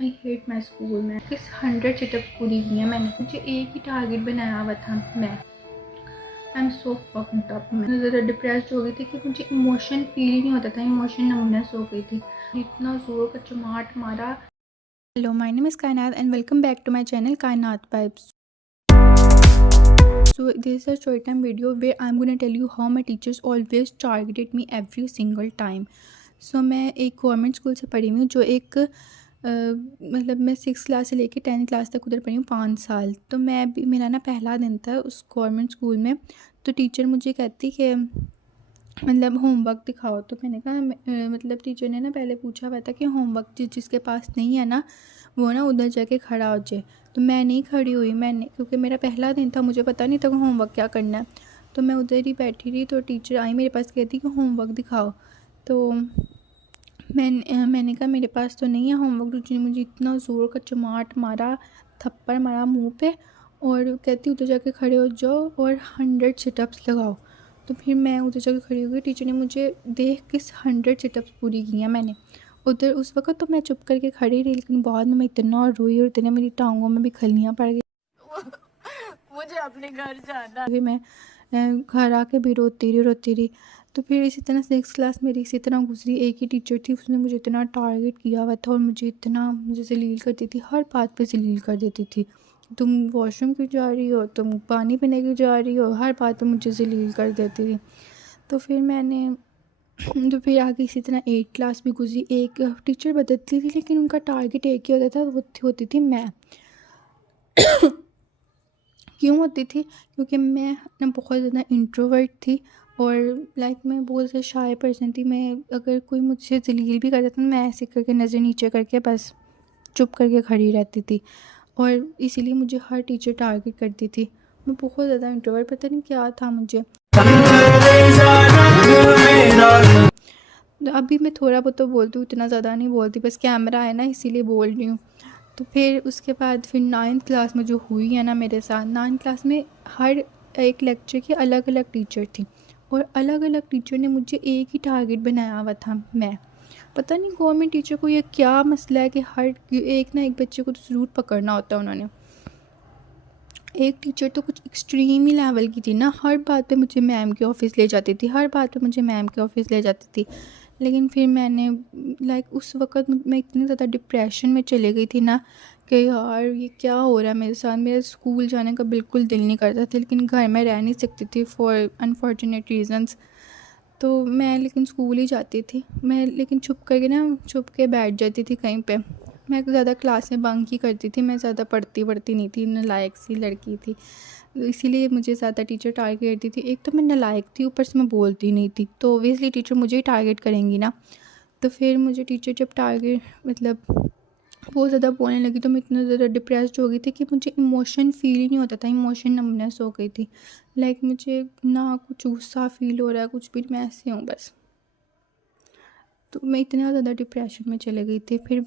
I hate my school में। इस 100 sit-ups पूरी की हैं मैंने। मुझे एक ही टारगेट बनाया हुआ था मैं। आई एम सो फक्ड अप। मैं ज़्यादा डिप्रेस्ड हो गई थी कि मुझे इमोशन फील ही नहीं होता था, इमोशन नमनेस हो गई थी। इतना ज़ोर का चमाट मारा। Hello, my name is Kainat and welcome back to my channel Kainat Vibes. So this is a short time video where I'm going to tell you how my teachers always targeted me every single time. So मैं एक government school से पढ़ी हुई हूँ जो एक मतलब मैं 6 क्लास से लेके 10 क्लास तक उधर पढ़ी हूँ 5 साल। तो मैं भी मेरा ना पहला दिन था उस गवर्नमेंट स्कूल में। तो टीचर मुझे कहती कि मतलब होमवर्क दिखाओ। तो मैंने कहा मतलब टीचर ने ना पहले पूछा हुआ था कि होमवर्क जिसके पास नहीं है ना वो ना उधर जाके खड़ा हो जाए। तो मैं नहीं खड़ी हुई, मैंने क्योंकि मेरा पहला दिन था, मुझे पता नहीं था कि होमवर्क क्या करना है। तो मैं उधर ही बैठी रही। तो टीचर आई मेरे पास, कहती कि होमवर्क दिखाओ। तो मैंने कहा मेरे पास तो नहीं है होमवर्क। टीचर ने मुझे इतना ज़ोर का चमाट मारा, थप्पड़ मारा मुँह पे, और कहती उधर जाके खड़े हो जाओ और 100 सिटअप्स लगाओ। तो फिर मैं उधर जाके खड़ी हो गई। टीचर ने मुझे देख के 100 सिटअप्स पूरी की हैं मैंने उधर। उस वक़्त तो मैं चुप करके खड़ी रही, लेकिन बाद में मैं इतना रोई और इतने मेरी टाँगों में भी खलियाँ पड़ गई। मुझे अपने घर जाना। फिर मैं घर आके भी रोती रही। तो फिर इसी तरह 6 क्लास मेरी इसी तरह गुजरी। एक ही टीचर थी, उसने मुझे इतना टारगेट किया हुआ था और मुझे ज़लील करती थी, हर बात पे ज़लील कर देती थी। तुम वॉशरूम क्यों जा रही हो, तुम पानी पीने क्यों जा रही हो, हर बात पे मुझे ज़लील कर देती थी। तो फिर मैंने तो फिर आगे इसी तरह 8 क्लास भी गुजरी। एक टीचर बदलती थी लेकिन उनका टारगेट एक ही होता था, वो होती थी मैं। क्यों होती थी? क्योंकि मैं ना बहुत ज़्यादा इंट्रोवर्ट थी और मैं बहुत ज़्यादा शाय पर्सन थी। मैं अगर कोई मुझसे ज़लील भी कर देता था, मैं ऐसे करके नज़र नीचे करके बस चुप करके खड़ी रहती थी, और इसीलिए मुझे हर टीचर टारगेट करती थी। मैं बहुत ज़्यादा इंट्रोवर्ट, पता नहीं क्या था मुझे। अभी मैं थोड़ा बहुत तो बोलती हूँ, इतना ज़्यादा नहीं बोलती, बस कैमरा है ना इसीलिए बोल रही हूँ। तो फिर उसके बाद फिर 9th क्लास में जो हुई है ना मेरे साथ, 9th क्लास में हर एक लेक्चर की अलग अलग टीचर थी और अलग अलग टीचर ने मुझे एक ही टारगेट बनाया हुआ था मैं। पता नहीं गवर्नमेंट टीचर को ये क्या मसला है कि हर एक ना एक बच्चे को तो ज़रूर पकड़ना होता है उन्होंने। एक टीचर तो कुछ एक्सट्रीम ही लेवल की थी ना, हर बात पे मुझे मैम के ऑफ़िस ले जाती थी, हर बात पे मुझे मैम के ऑफ़िस ले जाती थी। लेकिन फिर मैंने उस वक़्त मैं इतनी ज़्यादा डिप्रेशन में चली गई थी ना कि यार ये क्या हो रहा है मेरे साथ। मेरा स्कूल जाने का बिल्कुल दिल नहीं करता था, लेकिन घर में रह नहीं सकती थी फॉर अनफॉर्चुनेट रीज़न्स। तो मैं लेकिन स्कूल ही जाती थी। मैं लेकिन छुप के बैठ जाती थी कहीं पे। मैं ज़्यादा क्लासें बंक ही करती थी, मैं ज़्यादा पढ़ती नहीं थी, नालायक सी लड़की थी। इसीलिए मुझे ज़्यादा टीचर टारगेट करती थी। एक तो मैं नालायक थी, ऊपर से मैं बोलती नहीं थी, तो ऑब्वियसली टीचर मुझे ही टारगेट करेंगी ना। तो फिर मुझे टीचर जब टारगेट बहुत ज़्यादा बोलने लगी, तो मैं इतना ज़्यादा डिप्रेस्ड हो गई थी कि मुझे इमोशन फ़ील ही नहीं होता था, इमोशन नमनेस हो गई थी। मुझे ना कुछ गुस्सा फ़ील हो रहा है, कुछ भी, मैं ऐसे हूँ बस। तो मैं इतना ज़्यादा डिप्रेशन में चली गई थी। फिर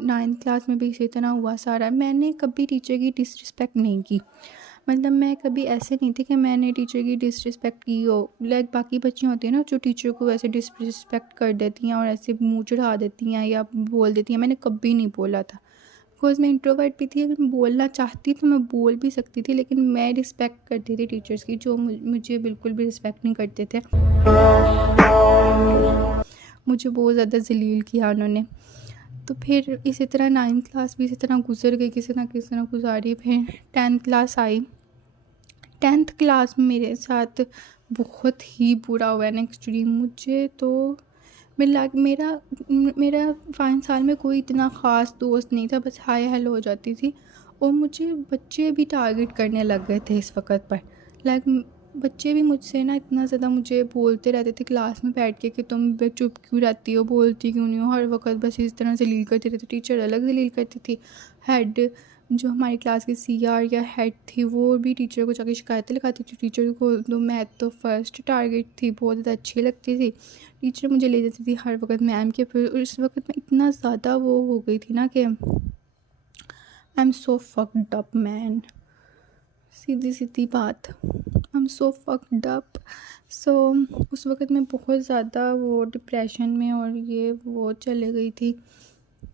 9th क्लास में भी इसी तरह हुआ सारा। मैंने कभी टीचर की डिसरिस्पेक्ट नहीं की। मैं कभी ऐसे नहीं थी कि मैंने टीचर की डिसरिस्पेक्ट की हो। बाकी बच्चियाँ होती हैं ना जो टीचर को ऐसे डिसरिस्पेक्ट कर देती हैं और ऐसे मुँह चढ़ा देती हैं या बोल देती हैं, मैंने कभी नहीं बोला था। बिकॉज़ मैं इंट्रोवर्ट भी थी, अगर मैं बोलना चाहती तो मैं बोल भी सकती थी, लेकिन मैं रिस्पेक्ट करती थी टीचर्स की जो मुझे बिल्कुल भी रिस्पेक्ट नहीं करते थे। मुझे बहुत ज़्यादा ज़लील किया उन्होंने। तो फिर इसी तरह 9th क्लास भी इसी तरह गुज़र गई, किसी ना किसी तरह गुज़ारी। फिर 10th क्लास आई। 10th क्लास में मेरे साथ बहुत ही बुरा हुआ है ना, एक्सट्रीम। मुझे तो मेरा मेरा 5 साल में कोई इतना ख़ास दोस्त नहीं था, बस हाय हेलो हो जाती थी। और मुझे बच्चे भी टारगेट करने लग गए थे इस वक़्त पर। लाइक बच्चे भी मुझसे ना इतना ज़्यादा मुझे बोलते रहते थे क्लास में बैठ के कि तुम चुप क्यों रहती हो, बोलती क्यों नहीं हो, हर वक़्त बस इस तरह ज़लील करती रहती। टीचर अलग ज़लील करती थी, हेड जो हमारी क्लास की सीआर या हेड थी वो भी टीचर को जाके शिकायतें लिखाती थी टीचर को। तो मैं तो फर्स्ट टारगेट थी, बहुत ज़्यादा अच्छी लगती थी। टीचर मुझे ले जाती थी हर वक्त मैम के। फिर उस वक्त मैं इतना ज़्यादा वो हो गई थी ना कि I am so fucked up man, सीधी सीधी बात, I am so fucked up. So उस वक्त मैं बहुत ज़्यादा वो डिप्रेशन में और ये वो चले गई थी।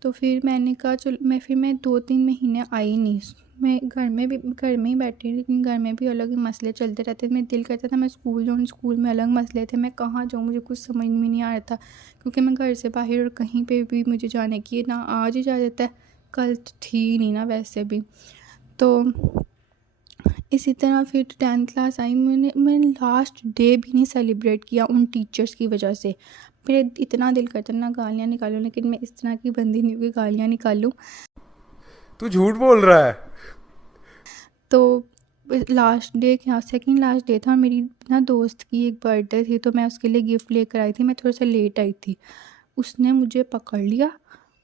तो फिर मैंने कहा चलो मैं 2-3 महीने आई नहीं। मैं घर में ही बैठी, लेकिन घर में भी अलग ही मसले चलते रहते थे। मेरा दिल करता था मैं स्कूल जाऊँ, स्कूल में अलग मसले थे, मैं कहाँ जाऊँ मुझे कुछ समझ में नहीं आ रहा था, क्योंकि मैं घर से बाहर और कहीं पे भी मुझे जाने की ना आज इजाज़त है, कल तो थी नहीं ना वैसे भी। तो इसी तरह फिर 10th क्लास आई, मैंने लास्ट डे भी नहीं सेलिब्रेट किया उन टीचर्स की वजह से। मेरा इतना दिल करता ना गालियाँ निकालूं, लेकिन मैं इस तरह की बंदी नहीं हूँ कि गालियाँ निकालूं। तू झूठ बोल रहा है। तो लास्ट डे क्या, सेकंड लास्ट डे था और मेरी ना दोस्त की एक बर्थडे थी, तो मैं उसके लिए गिफ्ट लेकर आई थी। मैं थोड़ा सा लेट आई थी, उसने मुझे पकड़ लिया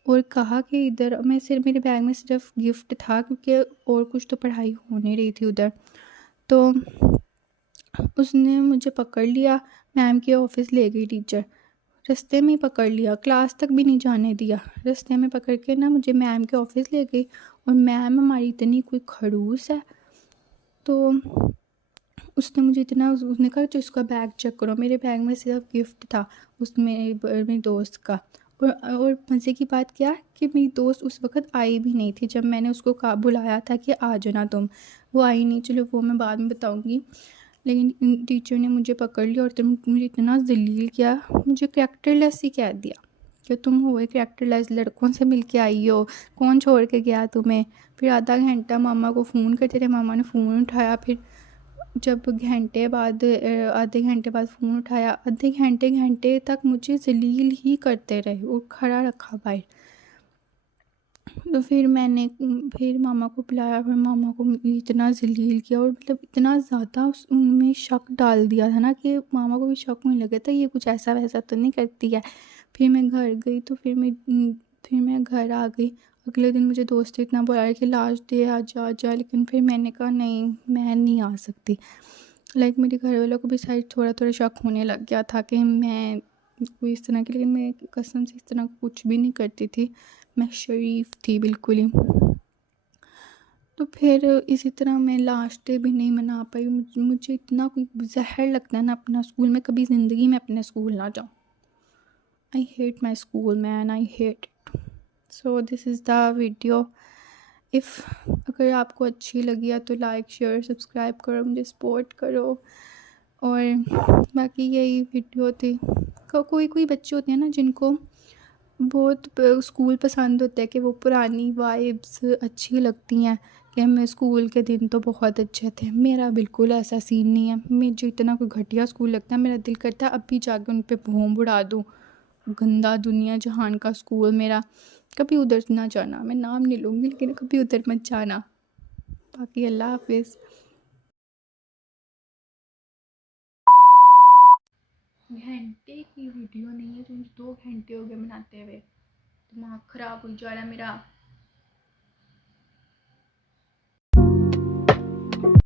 और कहा कि इधर, मैं सिर्फ मेरे बैग में सिर्फ गिफ्ट था क्योंकि और कुछ तो पढ़ाई हो नहीं रही थी उधर। तो उसने मुझे पकड़ लिया, मैम के ऑफिस ले गई टीचर, रास्ते में ही पकड़ लिया, क्लास तक भी नहीं जाने दिया, रास्ते में पकड़ के ना मुझे मैम के ऑफिस ले गई। और मैम हमारी इतनी कोई खड़ूस है, तो उसने मुझे इतना, उसने कहा जो इसका बैग चेक करो। मेरे बैग में सिर्फ गिफ्ट था उसमें मेरी दोस्त का। और मज़े की बात क्या कि मेरी दोस्त उस वक्त आई भी नहीं थी जब मैंने उसको कहा, बुलाया था कि आ जाना तुम, वो आई नहीं। चलो वो मैं बाद में बताऊंगी। लेकिन टीचर ने मुझे पकड़ लिया और तुम मुझे इतना जलील किया, मुझे कैरेक्टरलेस ही कह दिया कि तुम हो कैरेक्टरलेस, लड़कों से मिल के आई हो, कौन छोड़ के गया तुम्हें। फिर आधा घंटा मामा को फ़ोन करते रहे, मामा ने फ़ोन उठाया। फिर जब आधे घंटे बाद फ़ोन उठाया, आधे घंटे तक मुझे जलील ही करते रहे और खड़ा रखा बाहर। तो फिर मामा को बुलाया, फिर मामा को इतना जलील किया और मतलब इतना ज़्यादा उनमें शक डाल दिया था ना कि मामा को भी शक होने लगा था ये कुछ ऐसा वैसा तो नहीं करती है। फिर मैं घर गई, तो फिर मैं घर आ गई। अगले दिन मुझे दोस्त ने इतना बुलाया कि लास्ट डे आ जा, लेकिन फिर मैंने कहा नहीं, मैं नहीं आ सकती। मेरे घर वालों को भी शायद थोड़ा थोड़ा शक होने लग गया था कि मैं कोई इस तरह की, लेकिन मैं कसम से इस तरह कुछ भी नहीं करती थी, मैं शरीफ थी बिल्कुल ही। तो फिर इसी तरह मैं लास्ट डे भी नहीं मना पाई। मुझे इतना कोई जहर लगता है ना अपना स्कूल में, कभी ज़िंदगी में अपने स्कूल ना जाऊँ। I hate my school man, I hate it. So this is the video. अगर आपको अच्छी लगी है तो लाइक शेयर सब्सक्राइब करो, मुझे सपोर्ट करो। और बाकी यही वीडियो थी। कोई कोई बच्चे होते हैं ना जिनको बहुत स्कूल पसंद होता है, कि वो पुरानी वाइब्स अच्छी लगती हैं, कि हमें स्कूल के दिन तो बहुत अच्छे थे। मेरा बिल्कुल ऐसा सीन नहीं है, मुझे इतना कोई घटिया स्कूल लगता है, मेरा दिल करता है अभी जाके उन पे बॉम्ब उड़ा दूँ। गंदा दुनिया जहान का स्कूल मेरा, कभी उधर ना जाना। मैं नाम नहीं लूँगी, लेकिन कभी उधर मत जाना। बाकी अल्लाह हाफिज़। घंटे की वीडियो नहीं है जो 2 घंटे हो गए बनाते हुए, दिमाग ख़राब हो जा रहा है मेरा।